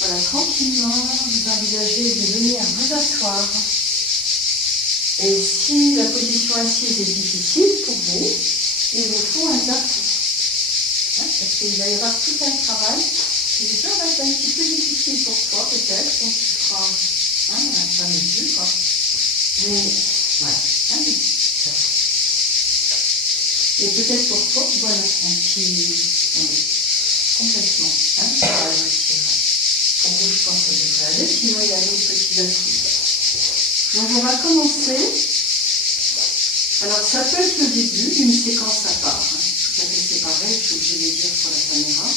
Voilà, tranquillement, vous envisagez de venir vous asseoir. Et si la position assise est difficile pour vous, il vous faut un zappou. Parce qu'il va y avoir tout un travail qui déjà va être un petit peu difficile pour toi peut-être, donc tu feras un pas mesure. Mais voilà. Et peut-être pour toi, voilà, un petit... complètement. Ça va réussir. Pour vous, je pense que ça devrait aller, sinon il y a un autre petit astuce. Donc on va commencer. Alors ça peut être le début d'une séquence à part, tout à fait séparée, je suis obligée de le dire pour la caméra.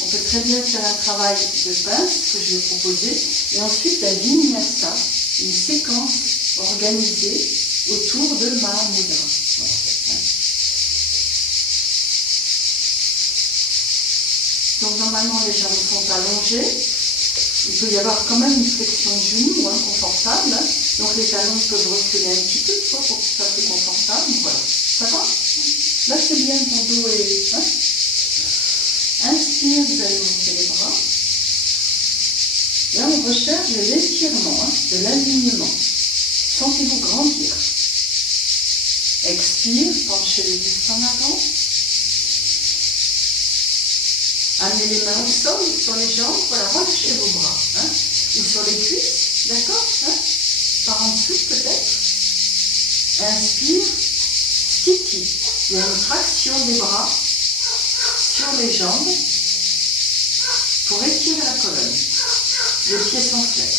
On peut très bien faire un travail de pince que je vais proposer, et ensuite la vinyasa, une séquence organisée autour de ma mudra. Voilà. Donc normalement les jambes sont allongées. Il peut y avoir quand même une flexion de genou, confortable. Donc les talons peuvent reculer un petit peu, pour que ce soit plus confortable. Voilà. Ça va? Là c'est bien, ton dos est... Inspire, vous allez monter les bras. Là on recherche de l'étirement, de l'alignement. Sentez-vous grandir. Expire, penchez les bustes en avant. Amenez les mains au sol, sur les jambes, voilà, relâchez vos bras, ou sur les cuisses, d'accord, par en dessous peut-être. Inspire, sticky, il y a une traction des bras sur les jambes pour étirer la colonne. Les pieds sont flex.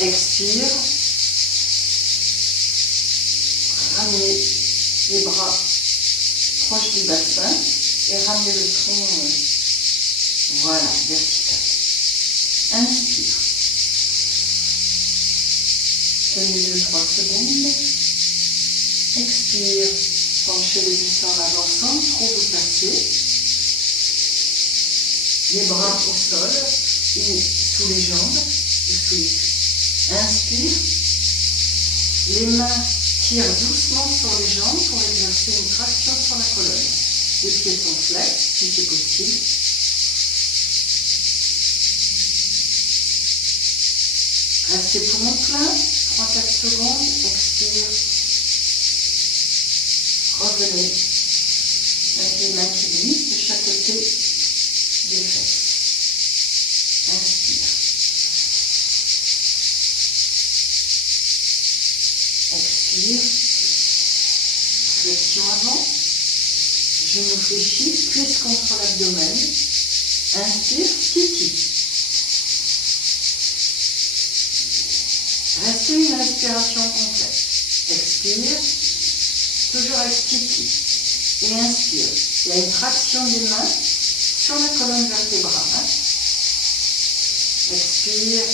Expire, ramenez les bras proche du bassin et ramenez le tronc, voilà, vertical. Inspire. Tenez 2-3 secondes. Expire. Penchez les bustes en avant sans trop vous placer. Les bras au sol ou sous les jambes ou sous les cuisses. Inspire. Les mains tirent doucement sur les jambes pour exercer une traction sur la colonne. Les pieds sont flex, si c'est possible. Restez poumon plein, 3-4 secondes, expire. Revenez avec les mains qui glissent de chaque côté des fesses. Inspire. Expire. Flexion avant. Genoux fléchis, cuisse contre l'abdomen. Inspire, sticky. Restez une respiration complète. Expire, toujours avec sticky. Et inspire. Il y a une traction des mains sur la colonne vertébrale. Expire.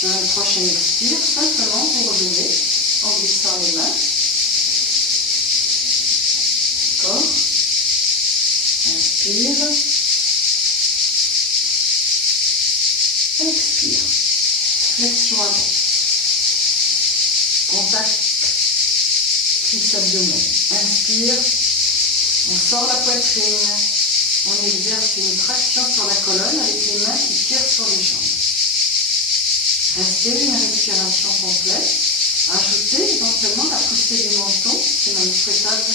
Sur une prochaine expire, simplement vous revenez en glissant les mains. D'accord. Inspire. Expire. Flexion avant. Contact cuisse-abdomen. Inspire. On sort la poitrine. On exerce une traction sur la colonne avec les mains qui tirent sur les jambes. Restez une respiration complète. Ajoutez éventuellement la poussée du menton, c'est même souhaitable,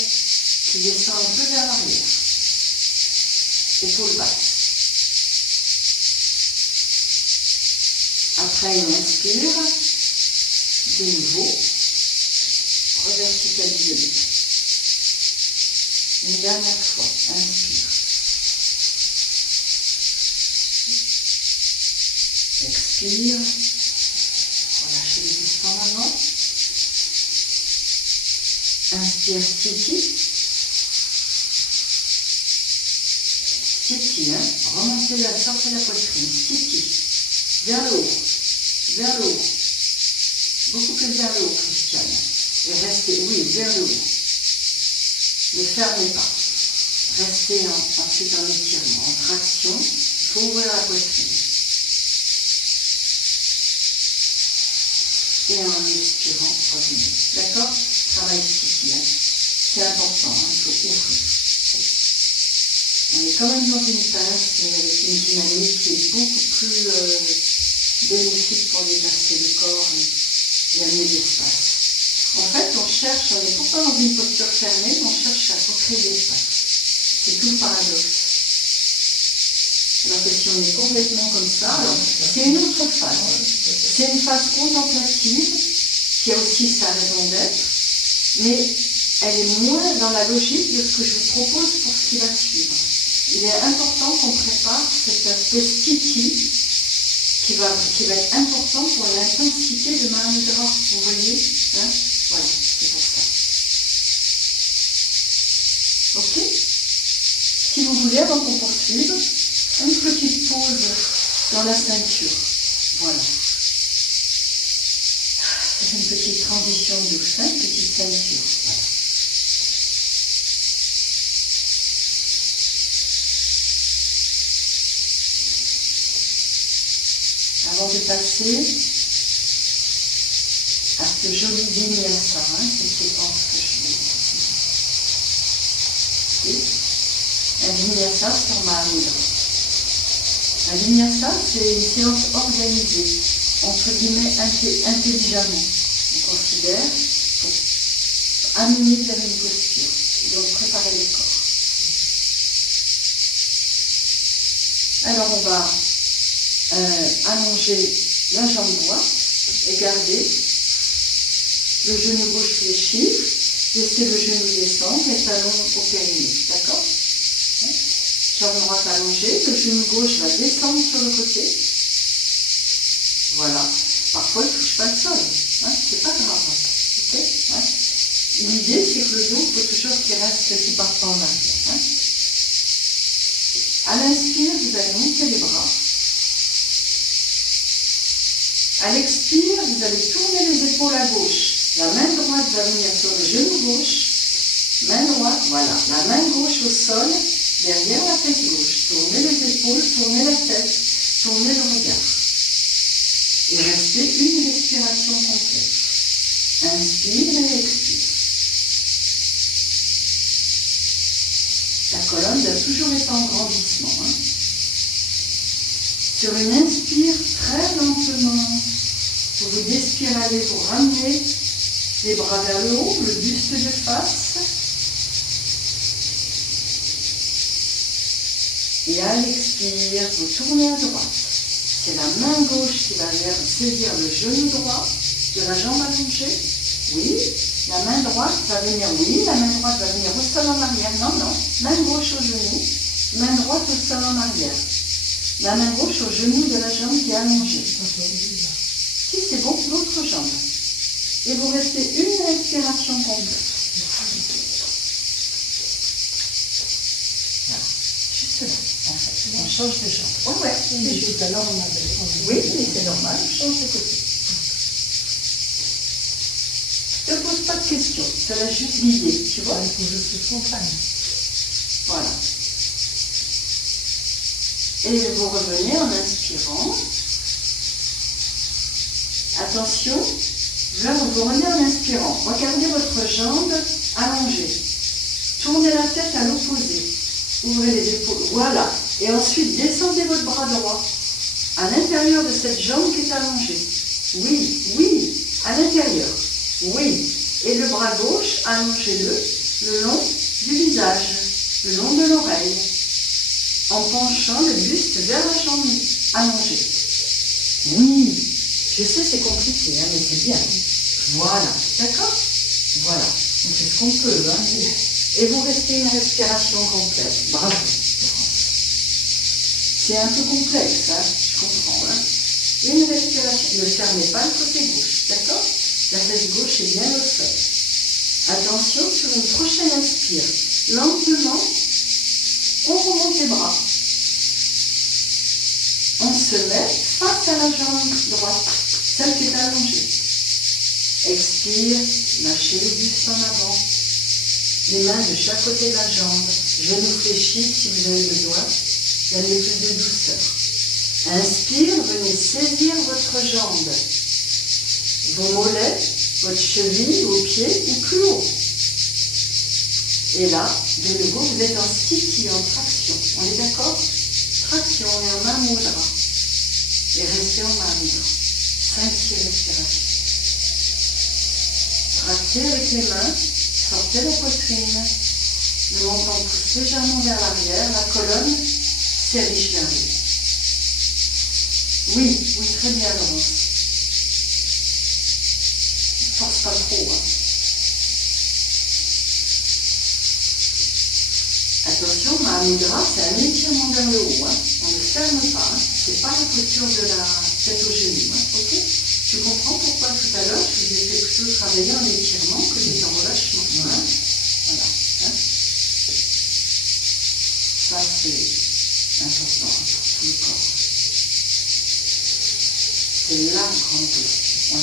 qui descend un peu vers l'arrière. Épaules basses. Après une inspire, de nouveau, reverticalisez le dos. Une dernière fois, inspire. Expire. Relâchez les bustes en avant. Inspire, sticky. Sticky, remontez sortez la poitrine. Sticky. Vers le haut. Vers le haut. Beaucoup plus vers le haut, Christiane. Et restez, oui, vers le haut. Ne fermez pas. Restez ensuite en étirement, en traction. Il faut ouvrir la poitrine. Et en expirant, revenez. D'accord? Travail sticky. C'est important, il faut ouvrir. On est quand même dans une pince, mais avec une dynamique qui est beaucoup plus bénéfique pour déplacer le corps et amener de l'espace. En fait, on est pourtant dans une posture fermée, mais on cherche à recréer de l'espace. C'est tout le paradoxe. Alors que si on est complètement comme ça, c'est une autre phase. C'est une phase contemplative qui a aussi sa raison d'être, mais elle est moins dans la logique de ce que je vous propose pour ce qui va suivre. Il est important qu'on prépare cet aspect sticky qui va être important pour l'intensité de ma mudra. Vous voyez, hein? Voilà, c'est pour ça. Ok? Si vous voulez, avant qu'on poursuive, une petite pause dans la ceinture. Voilà. C'est une petite transition douce, hein? Petite ceinture. Voilà. Avant de passer à ce joli vinyasa, hein, cette séquence que je vous dis. Un vinyasa sur ma mudra. Un vinyasa, c'est une séance organisée, entre guillemets intelligemment. On considère pour amener vers une posture, et donc préparer le corps. Alors on va allonger la jambe droite et garder le genou gauche fléchi, laisser le genou descendre et talon au périnée, d'accord? Jambe droite allongée, le genou gauche va descendre sur le côté. Voilà. Parfois, il ne touche pas le sol. Hein? C'est pas grave. Okay? Hein? L'idée, c'est que le dos, il faut toujours qu'il reste, qu'il parte pas en arrière. Hein? À l'inspire, vous allez monter les bras. À l'expire, vous allez tourner les épaules à gauche. La main droite va venir sur le genou gauche. Main droite, voilà. La main gauche au sol. Derrière la tête gauche, tournez les épaules, tournez la tête, tournez le regard. Et restez une respiration complète. Inspire et expire. La colonne doit toujours être en grandissement. Hein. Sur une inspire, très lentement, vous vous déspiralez, vous ramenez les bras vers le haut, le buste de face. Et à l'expire, vous tournez à droite. C'est la main gauche qui va venir saisir le genou droit de la jambe allongée. Oui. La main droite va venir, oui. La main droite va venir au sol en arrière. Non, non. Main gauche au genou. Main droite au sol en arrière. La main gauche au genou de la jambe qui est allongée. Si, c'est bon, l'autre jambe. Et vous restez une respiration complète. Voilà. Juste là. On change de jambe. Oh ouais, c'est juste. Alors on a oui, mais c'est normal, on change de côté. Ne pose pas de questions, ça va juste guider, tu vois. Il faut juste se comprendre. Voilà. Et vous revenez en inspirant. Attention, là vous revenez en inspirant. Regardez votre jambe allongée. Tournez la tête à l'opposé. Ouvrez les épaules, voilà. Et ensuite, descendez votre bras droit à l'intérieur de cette jambe qui est allongée. Oui, oui, à l'intérieur. Oui. Et le bras gauche, allongez-le le long du visage, le long de l'oreille, en penchant le buste vers la jambe allongée. Oui. Je sais, c'est compliqué, hein, mais c'est bien. Voilà. D'accord? Voilà. On fait ce qu'on peut, hein. Et vous restez une respiration complète. Bravo. C'est un peu complexe, hein, je comprends. Hein. Une respiration. Ne fermez pas le côté gauche, d'accord? La tête gauche est bien au sol. Attention, sur une prochaine inspire, lentement, on remonte les bras. On se met face à la jambe droite, celle qui est allongée. Expire, lâchez le buste en avant. Les mains de chaque côté de la jambe, genoux fléchis si vous avez besoin, donnez plus de douceur. Inspire, venez saisir votre jambe, vos mollets, votre cheville, vos pieds ou plus haut. Et là, de nouveau, vous êtes en sticky, en traction. On est d'accord? Traction, on est en main mudra. Et restez en main mudra. 5-6 respirations. Tractez avec les mains, sortez la poitrine, le menton pousse légèrement vers l'arrière, la colonne s'érige vers lui. Oui, oui, très bien, Laurence. Ne force pas trop, hein. Attention, Maha Mudra, c'est un étirement vers le haut, hein. On ne ferme pas, hein. C'est pas la posture de la tête au genou, hein. Ok? Tu comprends pourquoi tout à l'heure je vous ai fait plutôt travailler en étirement que en relâchement, hein. Voilà, hein. Ça c'est important, hein, pour tout le corps. C'est la grande posture. On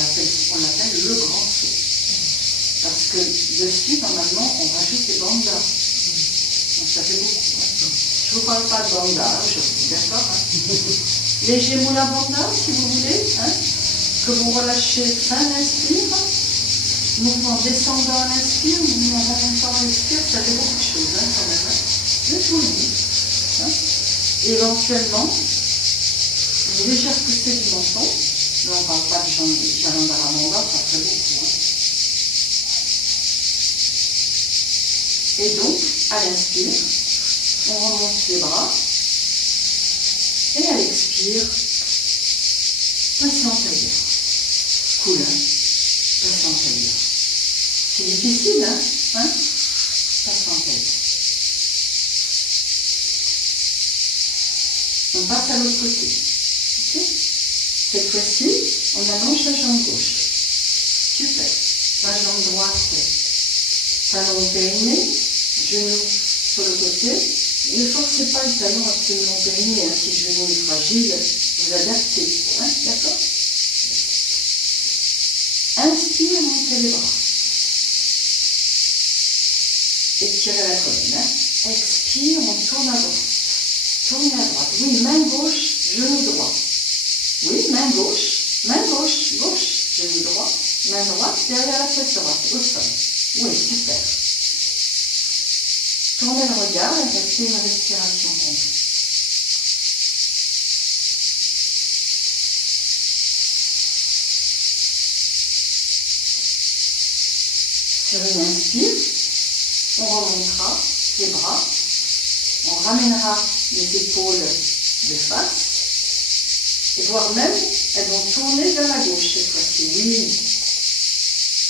l'appelle le grand saut. Parce que dessus, normalement, on rajoute des bandas. Donc ça fait beaucoup. Hein. Je ne vous parle pas de bandage aujourd'hui, d'accord, hein. Léger moula bandage, si vous voulez, hein, que vous relâchez fin l'inspire, mouvement descendant à l'inspire, mouvement remontant à l'expire, ça fait beaucoup de choses, hein, quand même. Hein. Je vous le dis. Hein. Éventuellement, une légère poussée du menton. Là, on ne parle pas de Chalandaramanda, ça fait beaucoup. Hein. Et donc, à l'inspire, on remonte les bras. Et à l'expire, passez en tailleur. Cool, hein? Passez en tailleur. C'est difficile, hein? Passez en tailleur. On passe à l'autre côté. Ok? Cette fois-ci, on allonge la jambe gauche. Super. La jambe droite, talon périnée, genou sur le côté. Ne forcez pas le talon absolument périnée, hein. Si le genou est fragile, vous adaptez. Hein? D'accord? Inspire, montez les bras. Étirez la colonne. Hein? Expire, on tourne à droite. Tournez à droite. Oui, main gauche, genou droit. Oui, main gauche, gauche, genou droit, main droite, derrière la fesse droite, au sol. Oui, super. Tournez le regard et restez une respiration complète. Sur une inspire, on remontera les bras, on ramènera les épaules de face, et voire même, elles vont tourner vers la gauche cette fois-ci, oui.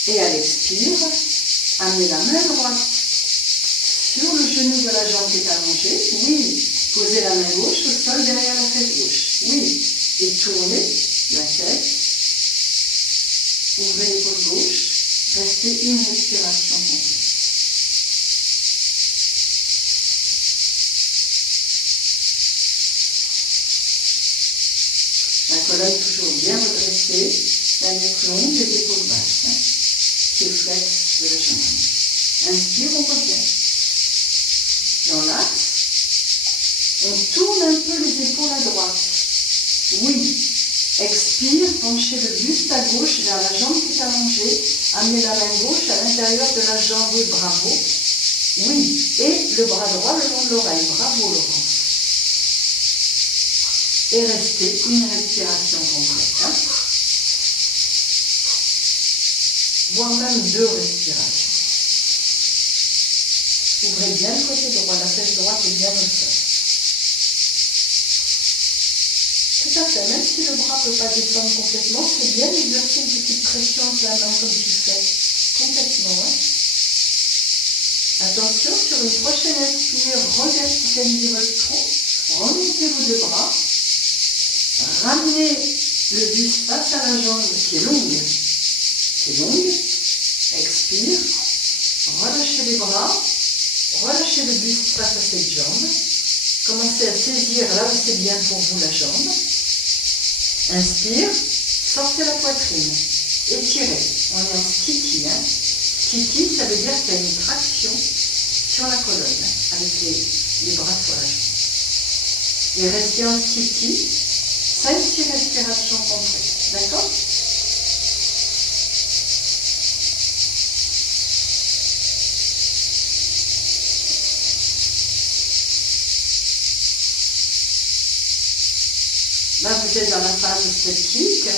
Et à l'expire, amenez la main droite sur le genou de la jambe qui est allongée, oui. Posez la main gauche au sol derrière la tête gauche, oui. Et tournez la tête, ouvrez l'épaule gauche, restez une respiration complète. La colonne toujours bien redressée, la nuque longue, les épaules basses, hein, pied flex de la jambe. Inspire, on revient. Dans l'axe, on tourne un peu les épaules à droite. Oui. Expire, penchez le buste à gauche vers la jambe qui est allongée. Amenez la main gauche à l'intérieur de la jambe. Oui, bravo. Oui. Et le bras droit le long de l'oreille. Bravo, Laurence. Et restez une respiration complète. Hein? Voire même 2 respirations. Ouvrez bien le côté droit, la fesse droite est bien au sol. Tout à fait, même si le bras ne peut pas descendre complètement, c'est bien d'exercer une petite pression avec la main comme tu fais. Complètement. Hein? Attention, sur une prochaine inspire, reverticalisez votre tronc, remontez vos 2 bras. Ramenez le buste face à la jambe qui est longue. Expire. Relâchez les bras. Relâchez le buste face à cette jambe. Commencez à saisir là où c'est bien pour vous la jambe. Inspire. Sortez la poitrine. Étirez. On est en sticky. Hein. Sticky, ça veut dire qu'il y a une traction sur la colonne, hein, avec les bras sur la jambe. Et restez en sticky. 5-6 respirations complètes. D'accord? disais dans la phase statique,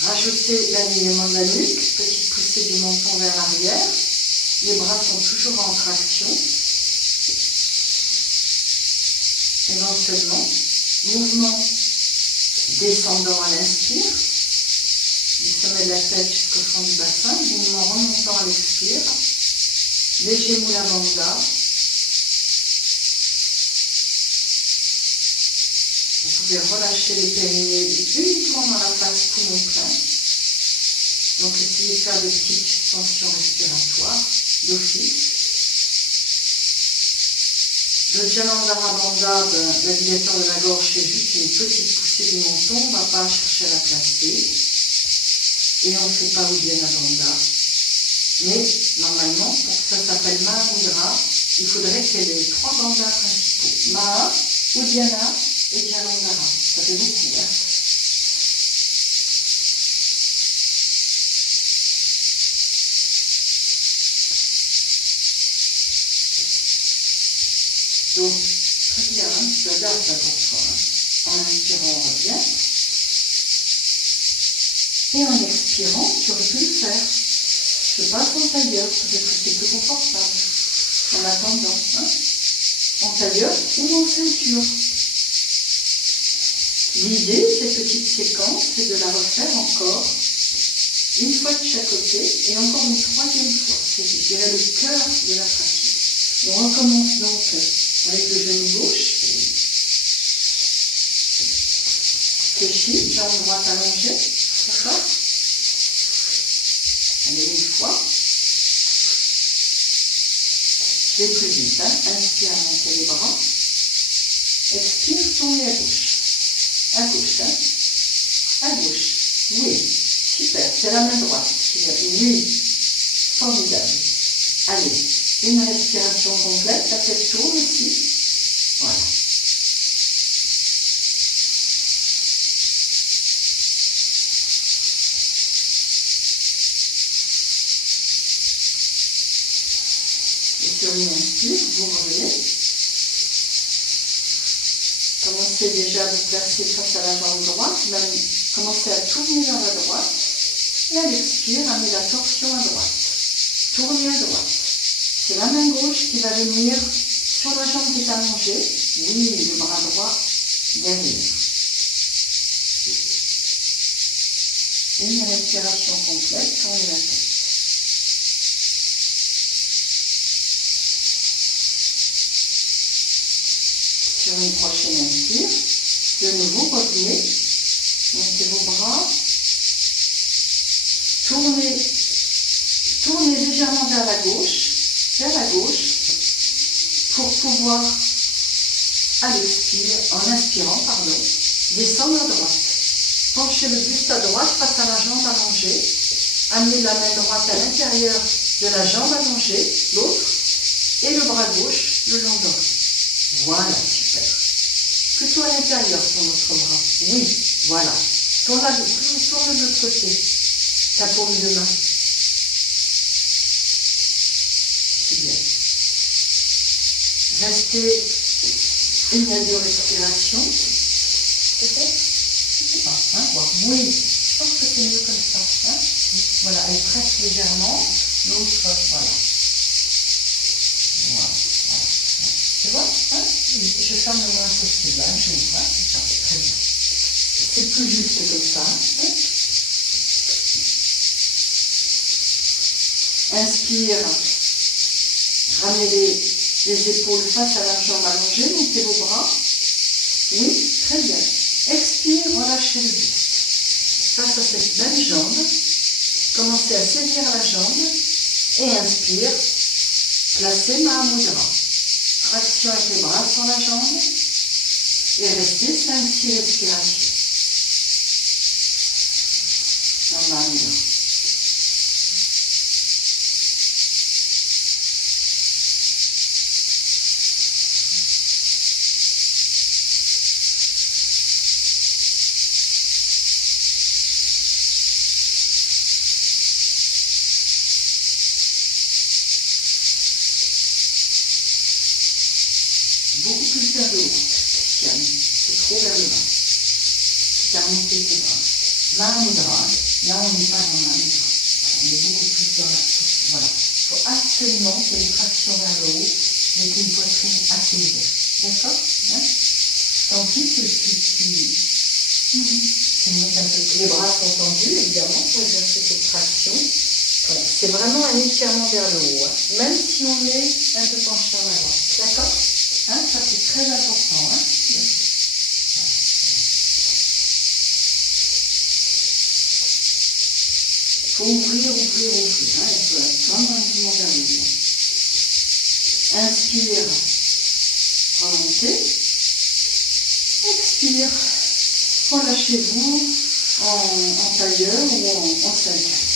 rajoutez l'alignement de la nuque, petite poussée du menton vers l'arrière. Les bras sont toujours en traction. Éventuellement, mouvement descendant à l'inspire, du sommet de la tête jusqu'au fond du bassin, mouvement remontant à l'expire, léger Mula Bandha. Vous pouvez relâcher les périnées uniquement dans la phase poumon plein. Donc essayez de faire des petites extensions respiratoires d'office. Le Jalandhara Bandha, la ligature de la gorge, c'est juste une petite poussée du menton, on ne va pas chercher à la placer. Et on ne fait pas Uddiyana Bandha. Mais normalement, pour que ça s'appelle Mahamudra, il faudrait qu'il y ait les 3 bandhas principaux. Maha, Uddiyana et Jalandhara. Ça fait beaucoup, hein. Donc, très bien, tu adaptes ça pour toi. Hein. En inspirant, on revient. Et en expirant, tu aurais pu le faire. Je passe en tailleur, peut-être que c'est plus confortable. En attendant. Hein. En tailleur ou en ceinture. L'idée, ces petites séquences, c'est de la refaire encore une fois de chaque côté et encore une 3e fois. C'est, je dirais, le cœur de la pratique. On recommence donc avec le genou gauche. Fléchi, jambe droite allongée. D'accord? Allez, une fois. Je vais plus vite. Hein. Inspire, montez les bras. Expire, tournez à gauche. À gauche, hein. À gauche. Oui. Super. C'est la main droite. Oui. Formidable. Allez. Une respiration complète. La tête tourne aussi. Voilà. Et sur une inspire, vous revenez. Commencez déjà à vous placer face à la jambe droite, même commencez à tourner vers la droite, et à l'expire, amenez la torsion à droite. Tournez à droite. C'est la main gauche qui va venir sur la jambe qui est allongée. Oui, le bras droit derrière. Une respiration complète, tournez la tête. Sur une prochaine inspire, de nouveau revenez, montez vos bras, tournez légèrement vers la gauche, pour pouvoir, en inspirant, descendre à droite. Penchez le buste à droite face à la jambe allongée, amenez la main droite à l'intérieur de la jambe allongée, l'autre, et le bras gauche le long d'oreille. Voilà, super. Plutôt à l'intérieur pour notre bras. Oui, voilà. Tourne de l'autre côté. Ta paume de main. C'est bien. Restez une à deux respirations. Peut-être? Je ne sais pas. Hein, oui. Je pense que c'est mieux comme ça. Hein. Voilà, elle presse légèrement. L'autre, voilà. Voilà. Tu vois, hein? Je ferme le moins possible, hein? J'ouvre, hein? Ça, très bien. C'est plus juste comme ça. Hein? Inspire, ramenez les épaules face à la jambe allongée, montez vos bras. Oui, très bien. Expire, relâchez le buste. Face à cette même jambe, commencez à saisir la jambe et inspire, placez Mahamudra. Traction avec les bras sur la jambe et restez 5-6 respirations. Dans Mahamudra. Beaucoup plus vers le haut, Christiane. C'est trop vers le bas. jusqu'à monter tes bras. Maha Mudra, là on n'est pas dans Maha Mudra. On est beaucoup plus dans la... Voilà. Il faut absolument qu'il y ait une traction vers le haut avec une poitrine assez ouverte. D'accord, hein? Tant pis, tu montes un peu. Les bras sont tendus, évidemment, pour exercer cette traction. Voilà. C'est vraiment un étirement vers le haut, hein? Même si on est un peu penché en avant. D'accord, hein? Ça, c'est très important. Hein? Il faut ouvrir. Hein? Il faut attendre un mouvement vers le haut. Inspire, remontez. Expire, relâchez-vous en tailleur ou en ceinture.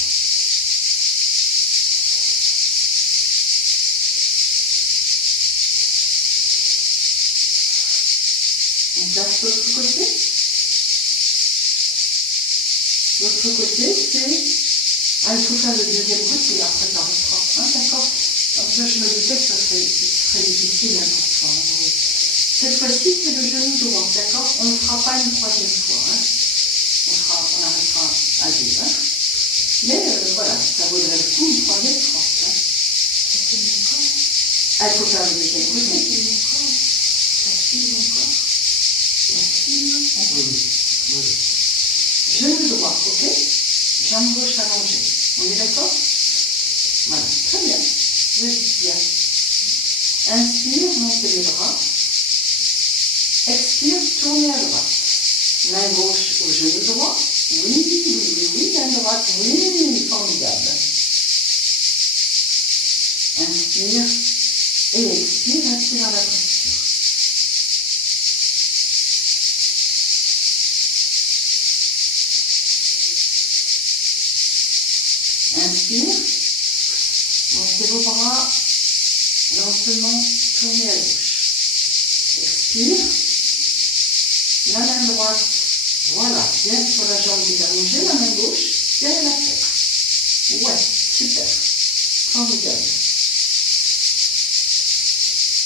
On place l'autre côté. L'autre côté, c'est... Ah, il faut faire le deuxième côté, après ça reprend. Hein, d'accord? Alors ça, je me doutais que ça serait difficile hein, pour toi. Hein, oui. Cette fois-ci, c'est le genou droit, d'accord? On ne fera pas une troisième fois. Hein. On arrêtera à deux. Hein. Mais voilà, ça vaudrait le coup une troisième fois. Hein. Ah, il faut faire le deuxième côté. Ça filme encore. Oui. Genou droit, ok? Jambe gauche allongée. On est d'accord? Voilà, très bien. Je dis bien. Inspire, montez les bras. Expire, tournez à droite. Main gauche au genou droit. Oui. Main droite, oui. Formidable. Inspire et expire, restez dans la posture. Inspire, montez vos bras, lentement, tournez à gauche. Expire, la main droite, voilà, bien sur la jambe qui est allongée, la main gauche, derrière la tête. Ouais, super, formidable.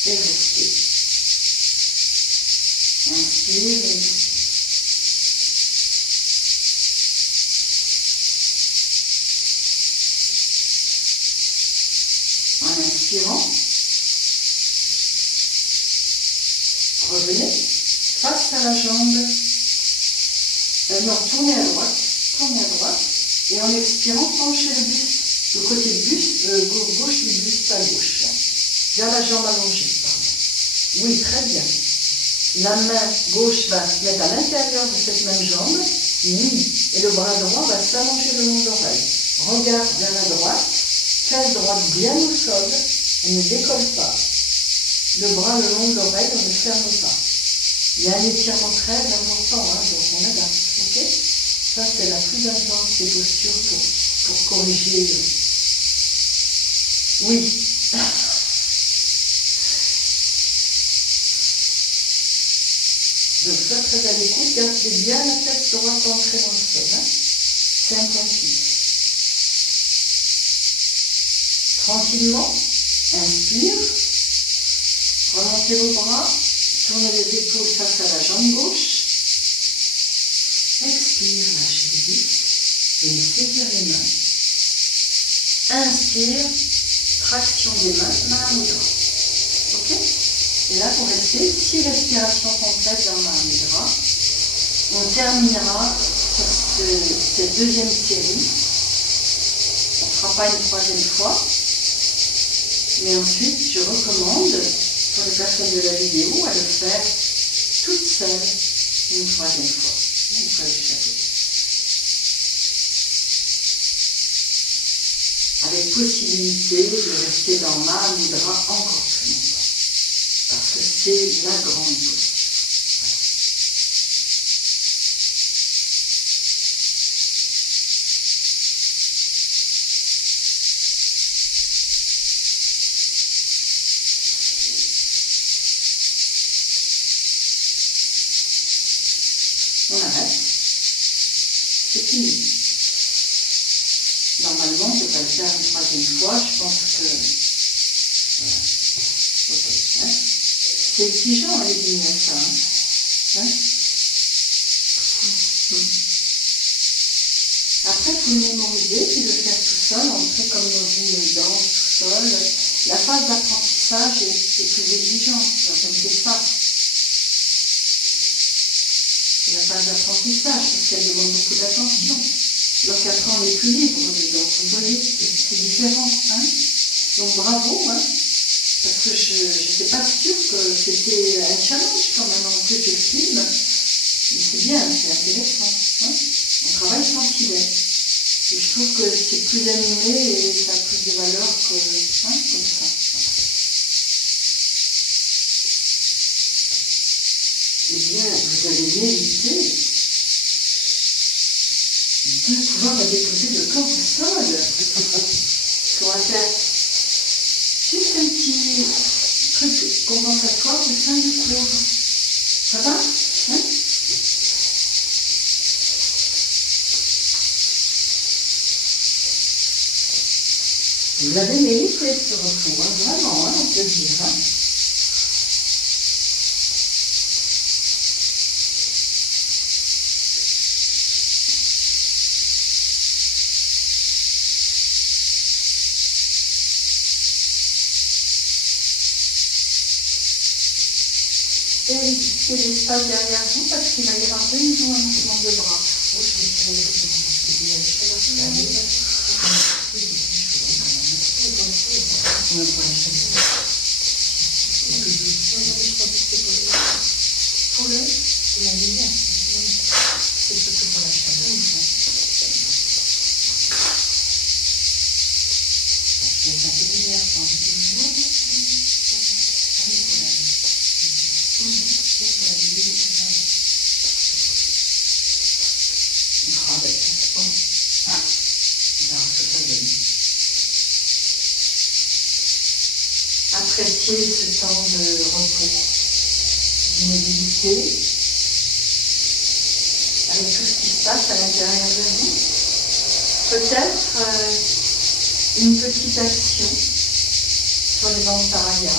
Et restez. Inspire et expire. En inspirant, revenez face à la jambe. Non, tournez à droite, et en expirant, penchez le buste, le côté buste, gauche du buste à gauche, hein, vers la jambe allongée, pardon. Oui, très bien. La main gauche va se mettre à l'intérieur de cette même jambe, oui, et le bras droit va s'allonger le long de l'oreille. Regarde vers la droite, fesse droite bien au sol, elle ne décolle pas. Le bras le long de l'oreille, on ne ferme pas. Il y a un étirement très important, hein, donc on adapte, ok? Ça, c'est la plus intense des postures pour corriger. Oui. Donc ça, très à l'écoute, gardez bien la tête droite ancrée dans le sol. Hein? C'est un point fixe. Tranquillement, inspire, remontez vos bras, tournez les épaules face à la jambe gauche. Expire, lâchez le buste et s'étire les mains. Inspire, traction des mains, Maha Mudra. Ok? Et là, pour rester 6 respirations complètes dans Maha Mudra, on terminera sur cette deuxième série. On ne fera pas une troisième fois. Mais ensuite, je recommande pour les personnes de la vidéo à le faire toute seule une troisième fois. Une fois de chaque côté. Avec possibilité de rester dans Maha Mudra encore plus longtemps. Parce que c'est la grande posture. On arrête. C'est fini. Normalement, je devrais le faire une troisième fois. Je pense que... Voilà. Ok. Hein? C'est exigeant, les vignettes, ça. Hein? après, il faut le mémoriser, puis le faire tout seul, entrer comme dans une danse tout seul. La phase d'apprentissage est plus exigeante, c'est ça. C'est la phase d'apprentissage, parce qu'elle demande beaucoup d'attention. Alors qu'après, on est plus libre dedans. Vous voyez, c'est différent. Hein, donc bravo, hein, parce que je n'étais pas sûre que c'était un challenge quand même. En plus, je filme, mais c'est bien, c'est intéressant. Hein, on travaille sans filet. Et je trouve que c'est plus animé et ça a plus de valeur que, hein, comme ça. Eh bien, vous avez mérité de pouvoir la déposer le corps au sol. On va faire juste un petit truc compensatoire de fin du cours. Ça va, hein? Vous l'avez mérité ce repos, hein, vraiment, hein, on peut dire. Hein. Vérifiez l'espace derrière vous parce qu'il va y avoir de nouveau un mouvement de bras. Oh, je vais tirer Pour la lumière, c'est surtout pour la chaleur. Je laisse un peu de lumière quand on fera avec. Ah, on verra ce que ça donne. Appréciez ce temps de repos, d'immobilité, avec tout ce qui se passe à l'intérieur de vous. Peut-être une petite action sur les Vantaraya.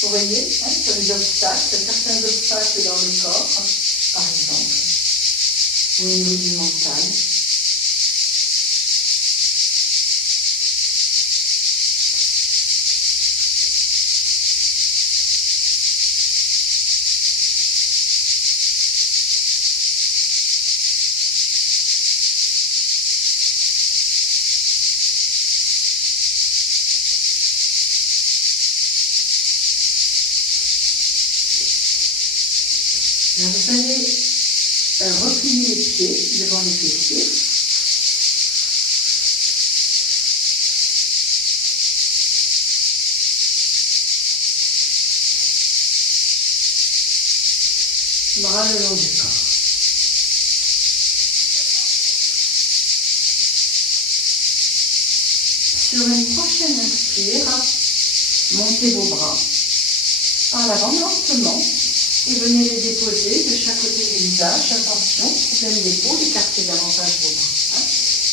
Vous voyez, hein, sur les obstacles, certains obstacles dans le corps, par exemple, au niveau du mental. Là, vous allez replier les pieds devant les fessiers. Bras le long du corps. Sur une prochaine inspire, montez vos bras par l'avant lentement et venez les déposer de chaque côté du visage. Attention, même l'épaule, écartez davantage vos bras. Hein.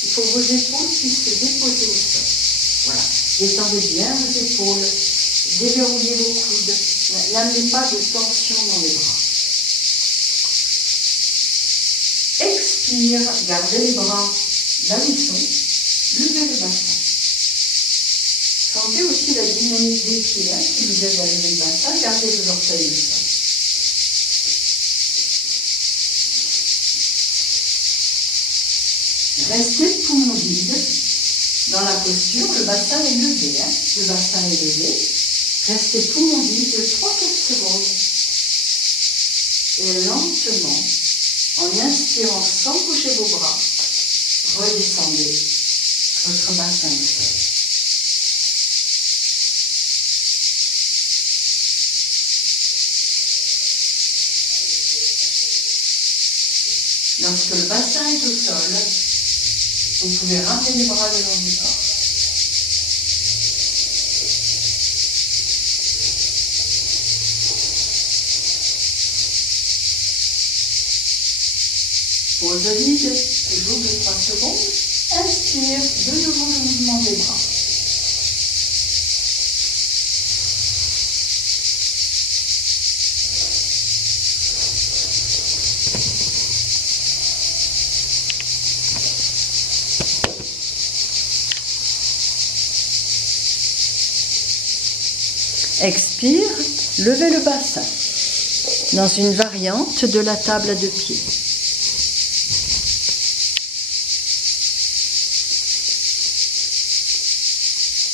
Il faut que vos épaules puissent se déposer au sol. Voilà. Détendez bien vos épaules, déverrouillez vos coudes. N'amenez pas de tension dans les bras. Expire, gardez les bras là où ils sont, levez le bassin. Sentez aussi la dynamique des pieds hein, qui vous aide à lever le bassin, gardez vos orteils au sol. Restez poumon vide dans la posture, le bassin est levé. Hein. Le bassin est levé. Restez poumon vide 3-4 secondes. Et lentement, en inspirant sans bouger vos bras, redescendez votre bassin au sol. Lorsque le bassin est au sol, vous pouvez ramener les bras le long du corps. Pause vide, toujours de 3 secondes. Inspire, de nouveau le mouvement des bras. Expire, levez le bassin dans une variante de la table à 2 pieds.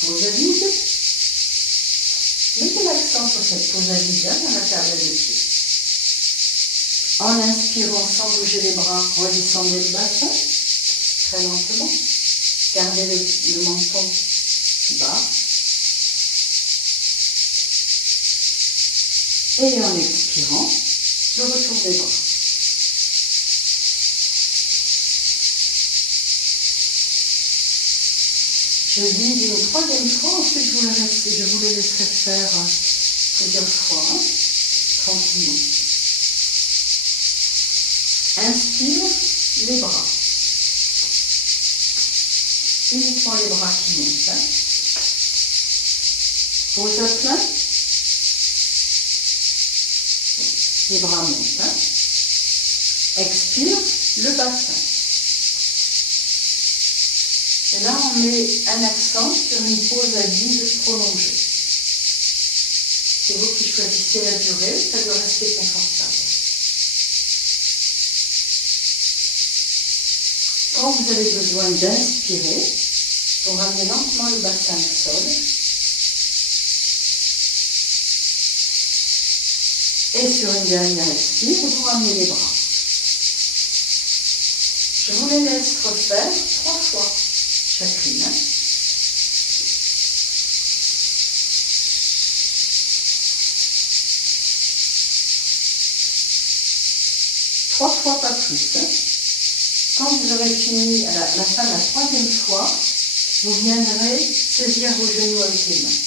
Pause à vide. Mettez l'accent sur cette pause à vide dans la table à 2 pieds. En inspirant sans bouger les bras, redescendez le bassin très lentement. Gardez le menton bas. Et en expirant, le retour des bras. Je guide une 3e fois, ensuite je vous les laisserai faire plusieurs fois, tranquillement. Inspire, les bras. Uniquement les bras qui montent. Pose à plat. Les bras montent. Expire, le bassin. Et là, on met un accent sur une pause à vide prolongée. C'est vous qui choisissez la durée, ça doit rester confortable. Quand vous avez besoin d'inspirer, vous ramenez lentement le bassin au sol. Et sur une dernière expire, vous ramenez les bras. Je vous les laisse refaire 3 fois chacune. 3 fois, pas plus. Quand vous aurez fini, à la fin de la 3e fois, vous viendrez saisir vos genoux avec les mains.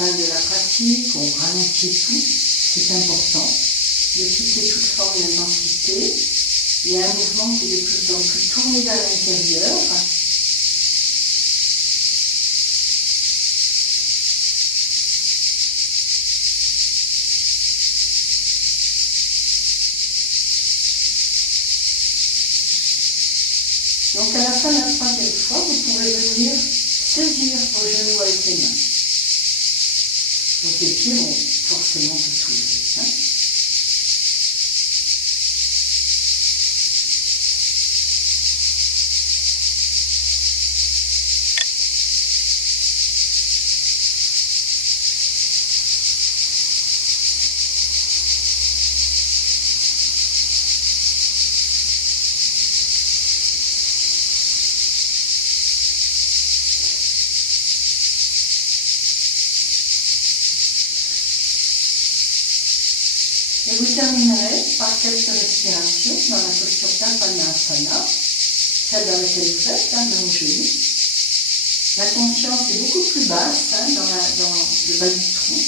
5 de la pratique, on ralentit tout, c'est important de quitter toute forme d'intensité. Il y a un mouvement qui est de plus en plus tourné vers l'intérieur. Donc à la fin de la 3e fois, vous pourrez venir saisir vos genoux avec les mains. Donc les pieds vont forcément se soulever. Et vous terminerez par quelques respirations dans la posture d'Apanasana, celle dans laquelle vous êtes, main au genou. La conscience est beaucoup plus basse dans le bas du tronc.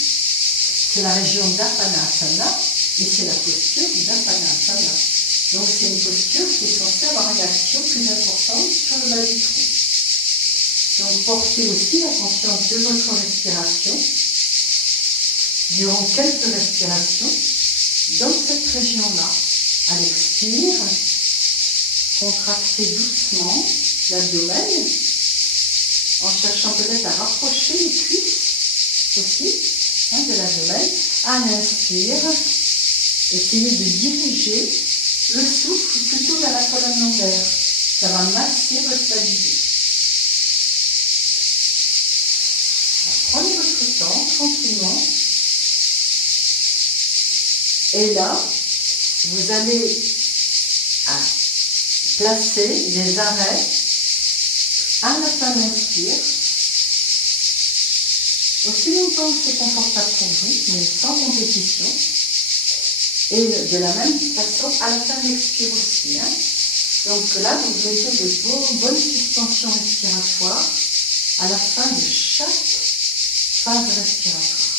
C'est la région d'Apanasana et c'est la posture d'Apanasana. Donc c'est une posture qui est censée avoir une action plus importante sur le bas du tronc. Donc portez aussi la conscience de votre respiration durant quelques respirations dans cette région-là. À l'expire, contractez doucement l'abdomen en cherchant peut-être à rapprocher les cuisses aussi. de l'abdomen. À l'inspire, essayez de diriger le souffle plutôt vers la colonne lombaire. Ça va masser votre bas du dos. Prenez votre temps, tranquillement. Et là, vous allez placer des arrêts à la fin de l'inspire. Aussi longtemps que c'est confortable pour vous, mais sans compétition. Et de la même façon, à la fin de l'expire aussi. Donc là, vous mettez de bonnes suspensions respiratoires à la fin de chaque phase respiratoire.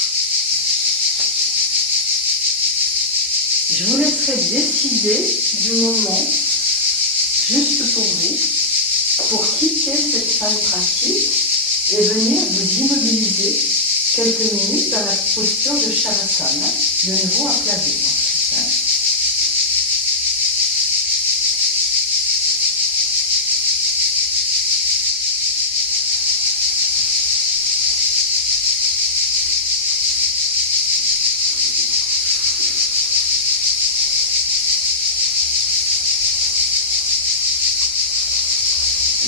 Je vous laisserai décider du moment juste pour vous, pour quitter cette salle pratique et venir vous immobiliser quelques minutes dans la posture de Shavasana, de nouveau à plat dos.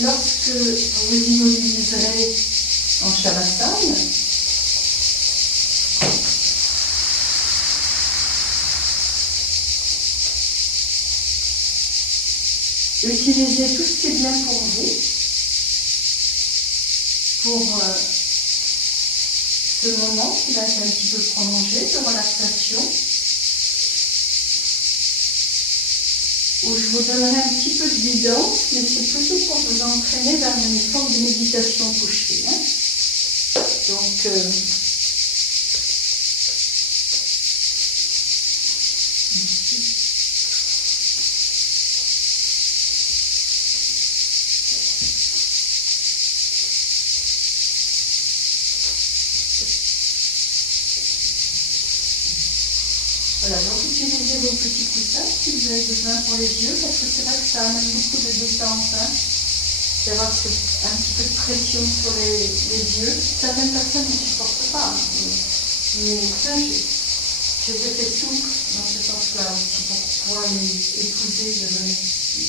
Lorsque vous vous immobiliserez en Shavasana, utilisez tout ce qui est bien pour vous, pour ce moment qui va être un petit peu prolongé de relaxation, où je vous donnerai un petit peu de guidance, mais c'est plutôt pour vous entraîner vers une forme de méditation couchée. Donc, voilà, donc utilisez vos petits coussins si vous avez besoin pour les yeux, parce que c'est vrai que ça amène beaucoup de détente, d'avoir un petit peu de pression sur les yeux. Certaines personnes ne supportent pas, mais ça, je les ai fait souples dans ce sens-là aussi, pour pouvoir les épouser de venir ici.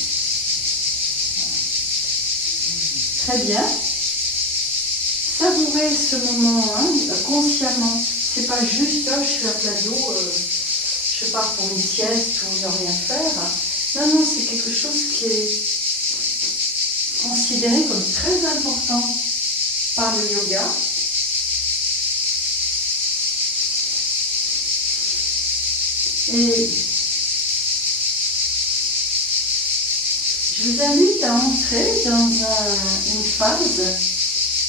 Très bien. Savourez ce moment consciemment. C'est pas juste, je suis à plat dos, je pars pour une sieste ou ne rien faire. Non, non, c'est quelque chose qui est considéré comme très important par le yoga. Et je vous invite à entrer dans une phase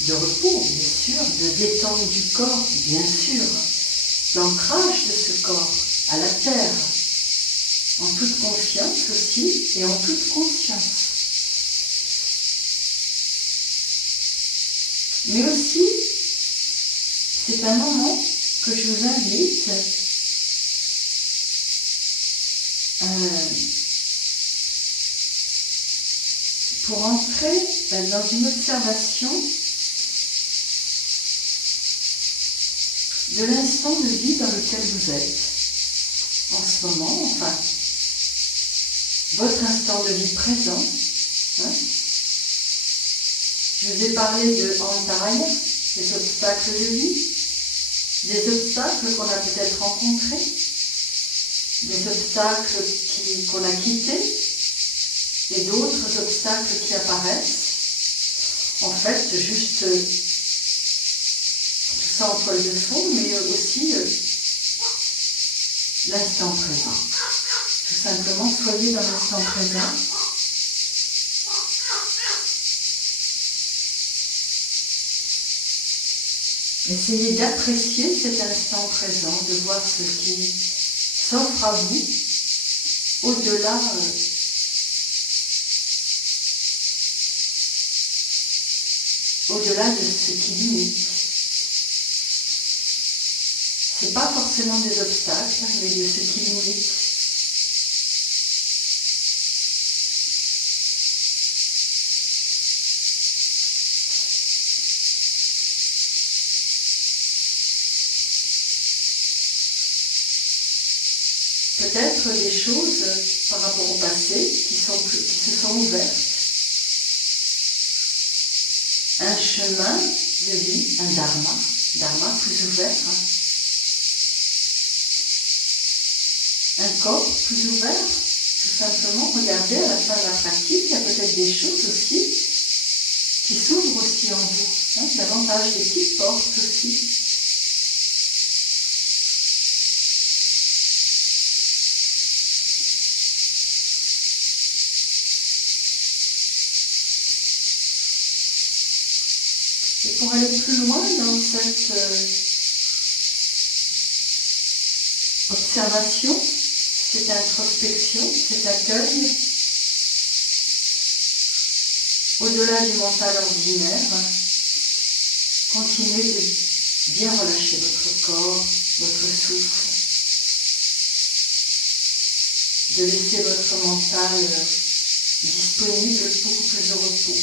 de repos, bien sûr, de détente du corps, bien sûr, d'ancrage de ce corps à la terre, en toute confiance aussi et en toute conscience. Mais aussi, c'est un moment que je vous invite pour entrer dans une observation de l'instant de vie dans lequel vous êtes en ce moment, enfin, votre instant de vie présent. Je vous ai parlé de Antaya, des obstacles de vie, des obstacles qu'on a peut-être rencontrés, des obstacles qu'on a quittés et d'autres obstacles qui apparaissent. En fait, juste tout ça en toile de fond, mais aussi l'instant présent. Tout simplement, soyez dans l'instant présent. Essayez d'apprécier cet instant présent, de voir ce qui s'offre à vous au-delà de ce qui limite. Ce n'est pas forcément des obstacles, mais de ce qui limite. peut-être des choses par rapport au passé qui se sont ouvertes. Un chemin de vie, un dharma plus ouvert. Un corps plus ouvert, tout simplement. Regardez, à la fin de la pratique, il y a peut-être des choses aussi qui s'ouvrent aussi en vous. Davantage des petites portes aussi. Et pour aller plus loin dans cette observation, cette introspection, cet accueil, au-delà du mental ordinaire, continuez de bien relâcher votre corps, votre souffle, de laisser votre mental disponible beaucoup plus au repos.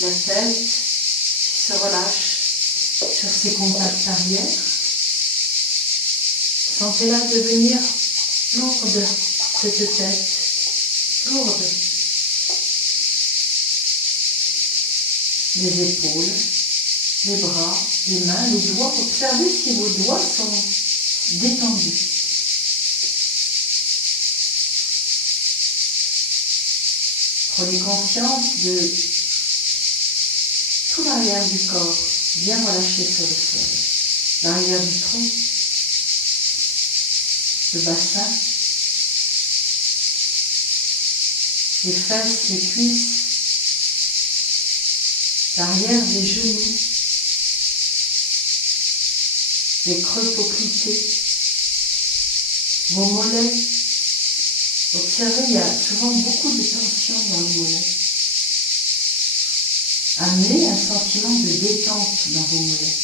La tête qui se relâche sur ses contacts arrière. Sentez-la devenir lourde, cette tête, lourde. Les épaules, les bras, les mains, les doigts. Observez si vos doigts sont détendus. Prenez conscience de tout l'arrière du corps, bien relâché sur le sol. L'arrière du tronc, le bassin, les fesses, les cuisses, l'arrière des genoux, les creux poplités, vos mollets. Observez, il y a souvent beaucoup de tension dans les mollets. Amenez un sentiment de détente dans vos mollets,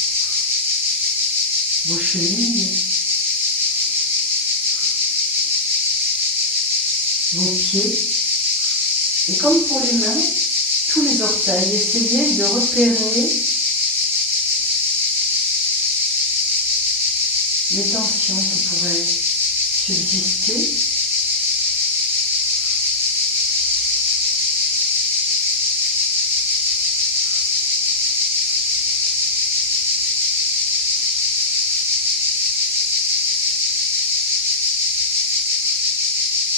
vos chevilles, vos pieds. Et comme pour les mains, tous les orteils, essayez de repérer les tensions qui pourraient subsister.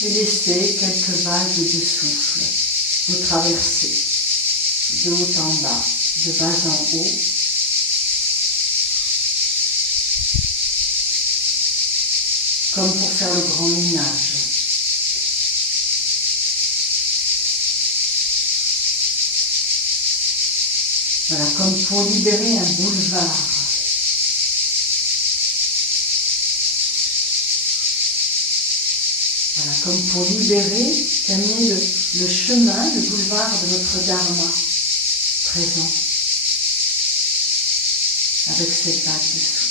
Et laissez quelques vagues de souffle vous traverser de haut en bas, de bas en haut. Comme pour faire le grand ménage. Voilà, comme pour libérer un boulevard. Voilà, comme pour libérer, terminer le chemin, le boulevard de votre dharma présent, avec cette vague de souffle.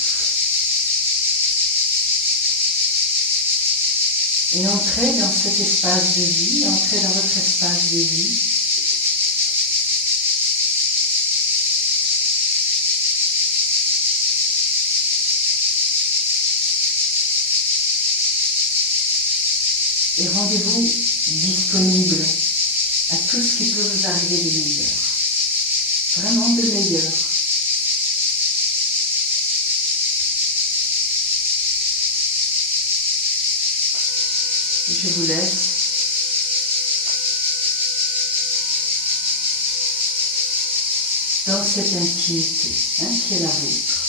Et entrez dans cet espace de vie, entrez dans votre espace de vie. Et rendez-vous disponible à tout ce qui peut vous arriver de meilleur. Vraiment de meilleur. Et je vous laisse dans cette intimité qui est la vôtre.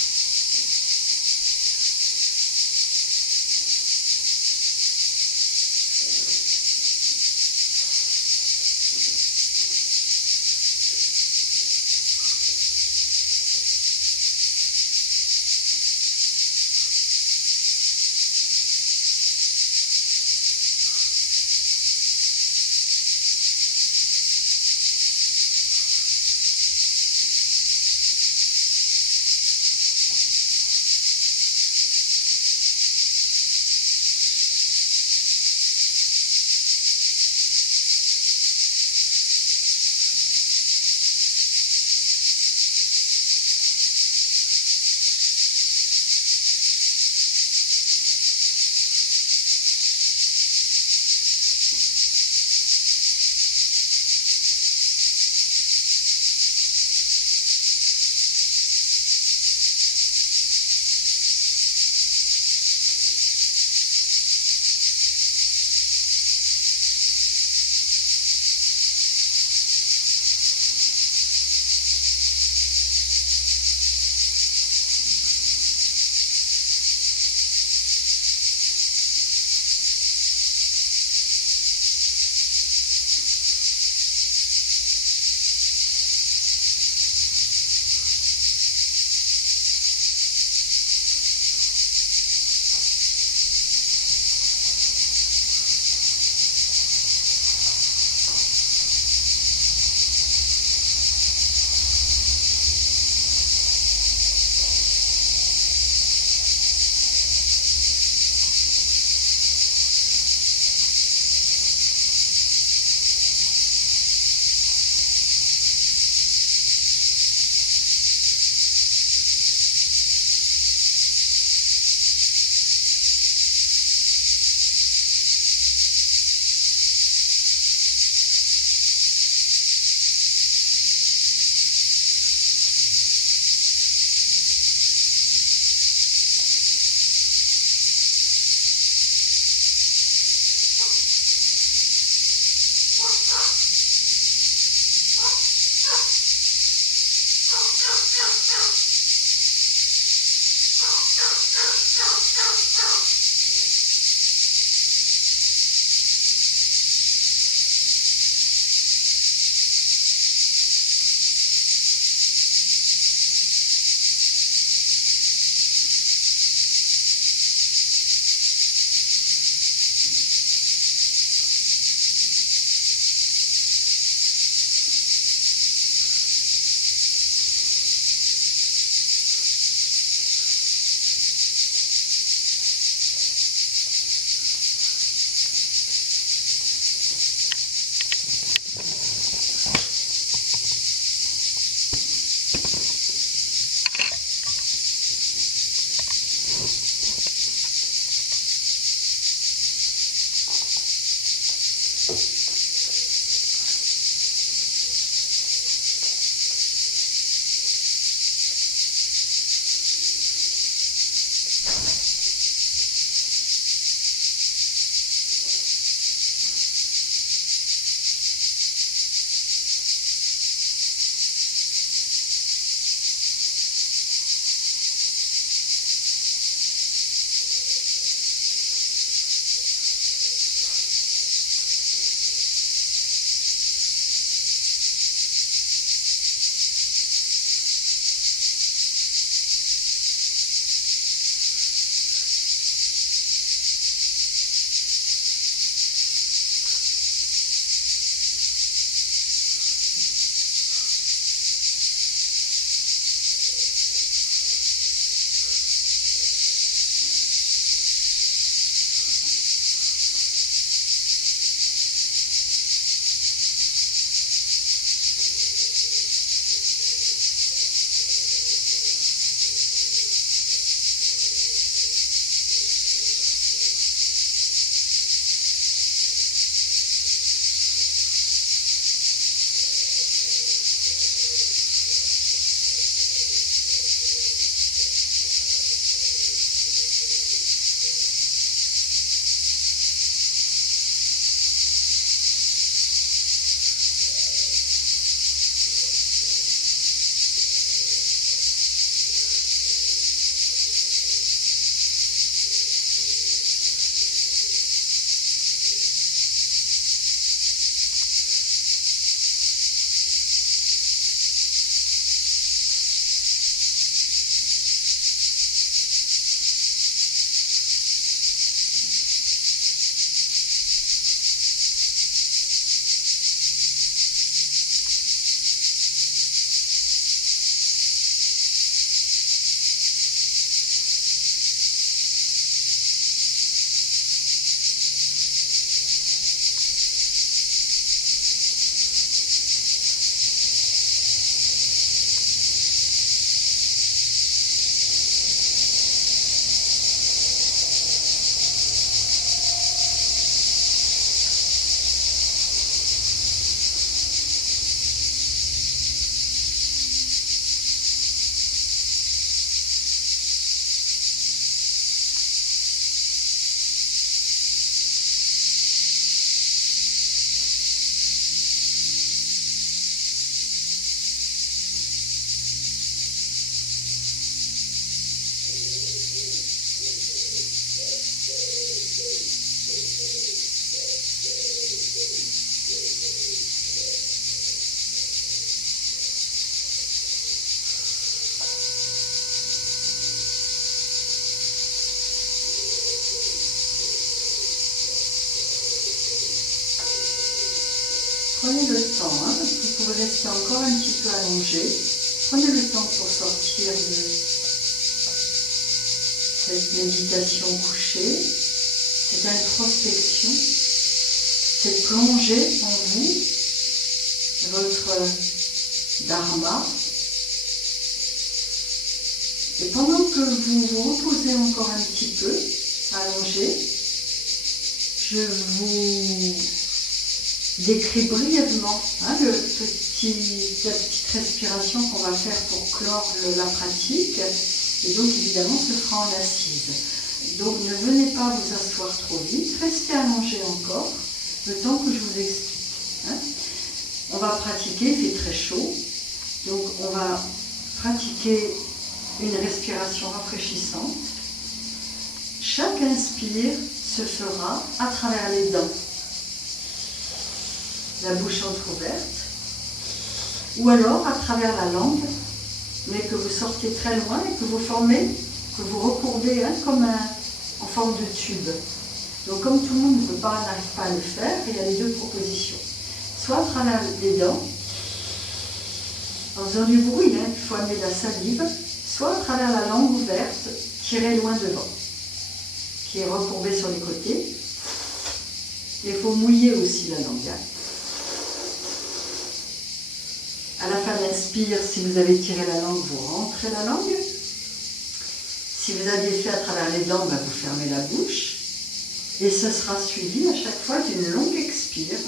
Prenez le temps, hein, vous pouvez rester encore un petit peu allongé. Prenez le temps pour sortir de cette méditation couchée, cette introspection, cette plongée en vous, votre dharma. Et pendant que vous vous reposez encore un petit peu, allongé, je vous décris brièvement la petite respiration qu'on va faire pour clore la pratique. Et donc évidemment ce sera en assise. Donc ne venez pas vous asseoir trop vite, restez allongé encore, le temps que je vous explique. Hein. On va pratiquer, il fait très chaud, donc on va pratiquer une respiration rafraîchissante. Chaque inspire se fera à travers les dents, la bouche entrouverte, ou alors à travers la langue, mais que vous sortez très loin et que vous formez, que vous recourbez comme en forme de tube. Donc comme tout le monde n'arrive pas à le faire, il y a les deux propositions. Soit à travers les dents, en faisant du bruit, il faut amener de la salive, soit à travers la langue ouverte, tirée loin devant, qui est recourbée sur les côtés. Il faut mouiller aussi la langue. À la fin de l'inspire, si vous avez tiré la langue, vous rentrez la langue. Si vous aviez fait à travers les dents, vous fermez la bouche. Et ce sera suivi à chaque fois d'une longue expire,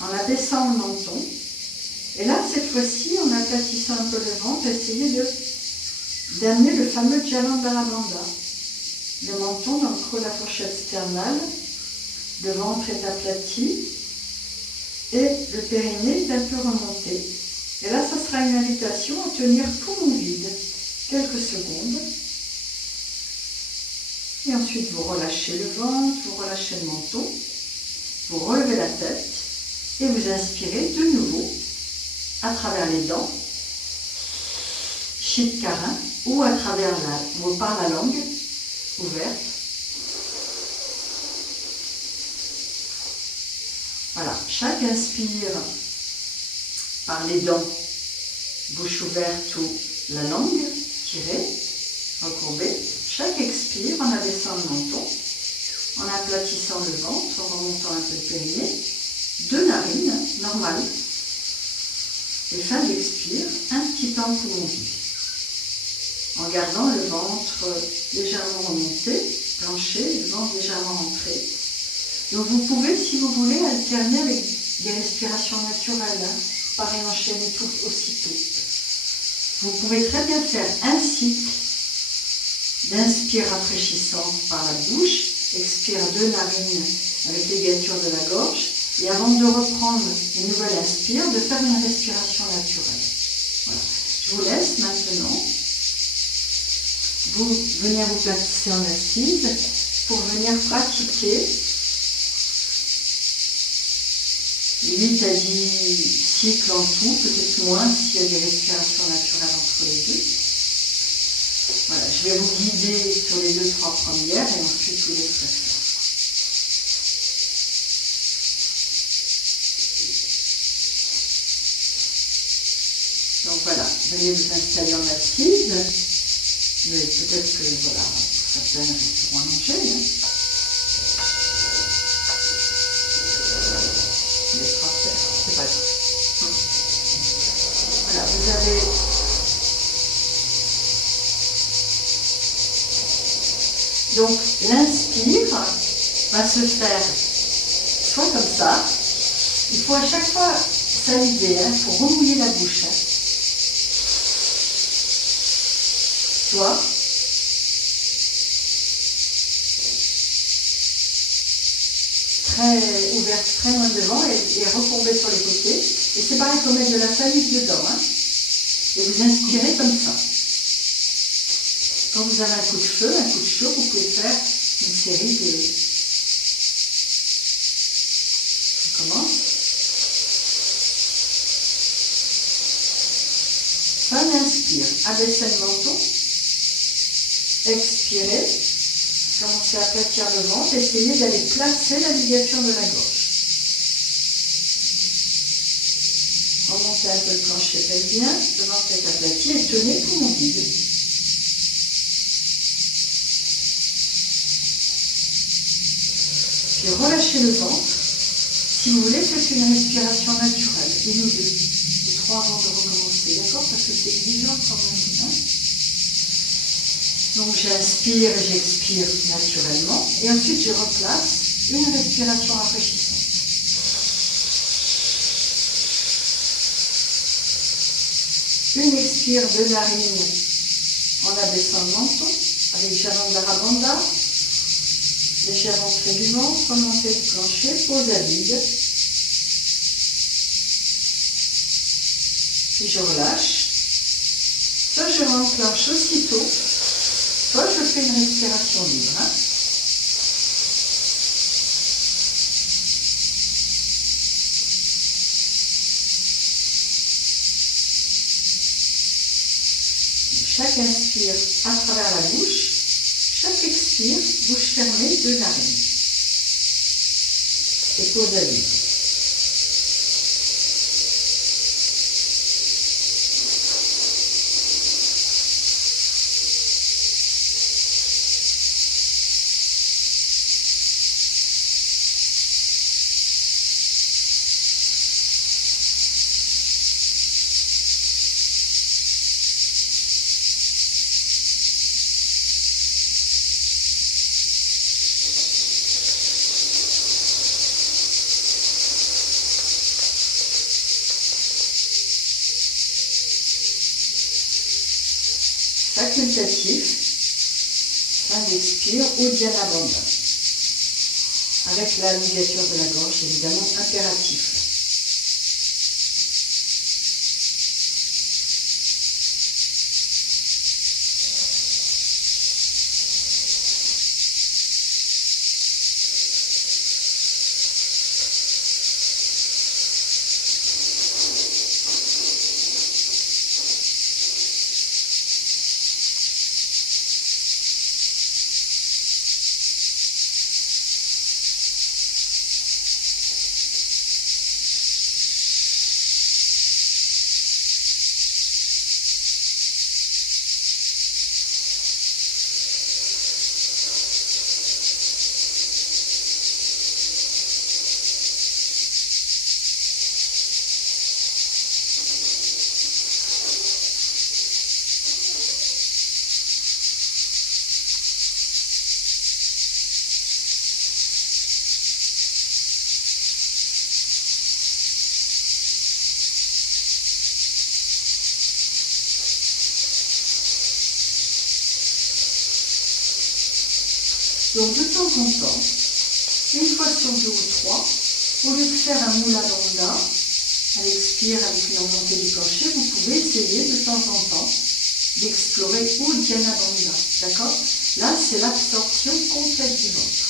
en abaissant le menton. Et là, cette fois-ci, en aplatissant un peu le ventre, essayez d'amener le fameux Jalandhara Bandha. Le menton dans le creux de la fourchette sternale, le ventre est aplati et le périnée est un peu remonté. Et là, ça sera une invitation à tenir poumon vide quelques secondes. Et ensuite, vous relâchez le ventre, vous relâchez le menton, vous relevez la tête et vous inspirez de nouveau à travers les dents, Shitkarin, ou à travers par la langue ouverte. Voilà, chaque inspire par les dents, bouche ouverte ou la langue tirée, recourbée. Chaque expire en abaissant le menton, en aplatissant le ventre, en remontant un peu le périnée, 2 narines normales. Et fin d'expire, un petit temps poumon vide. En gardant le ventre légèrement remonté, plancher, le ventre légèrement rentré. Donc vous pouvez, si vous voulez, alterner avec des respirations naturelles, pas réenchaîner tout aussitôt. Vous pouvez très bien faire un cycle d'inspire rafraîchissante par la bouche, expire 2 narines avec l'égature de la gorge, et avant de reprendre une nouvelle inspire, de faire une respiration naturelle. Voilà. Je vous laisse maintenant. Vous venez vous placer en assise pour venir pratiquer 8 à 10 cycles en tout, peut-être moins s'il y a des respirations naturelles entre les deux. Voilà, je vais vous guider sur les 2-3 premières et ensuite je vous laisserai faire. Donc voilà, venez vous installer en assise, mais peut-être que voilà, pour certaines resteront allongées. On laissera faire, c'est pas grave. Voilà, vous avez donc l'inspire va se faire soit comme ça, il faut à chaque fois saliver pour remouiller la bouche. Soit très ouverte, très loin devant et recourbée sur les côtés. Et c'est pareil, il faut mettre de la salive dedans. Et vous inspirez comme ça. Quand vous avez un coup de feu, un coup de chaud, vous pouvez faire une série de... On commence. Fin d'inspire, abaissez le menton. Expirez. Commencez à aplatir le ventre. Essayez d'aller placer la ligature de la gorge. remontez un peu le plancher pelvien, le ventre est aplati et tenez poumon vide. Puis relâchez le ventre. Si vous voulez, faites une respiration naturelle, une ou deux, ou trois avant de recommencer, d'accord? Parce que c'est exigeant quand même. Hein? Donc j'inspire et j'expire naturellement, et ensuite je replace une respiration rafraîchissante. Une expire de narine en abaissant le menton, avec Jalandhara Bandha. Légère entrée du ventre, remontée du plancher, pose à vide. Puis je relâche. Soit je renclenche aussitôt, soit je fais une respiration libre. Hein. Chaque inspire à travers la bouche. Chaque expire, bouche fermée de narine. Et pause à vide. Facultatif, fin d'expire, Uddiyana Bandha. Avec la ligature de la gorge, évidemment, impératif. Donc de temps en temps, une fois sur deux ou trois, au lieu de faire un Mula Bandha, à l'expire avec une remontée du plancher, vous pouvez essayer de temps en temps d'explorer Uddiyana Bandha. D'accord? Là, c'est l'absorption complète du ventre.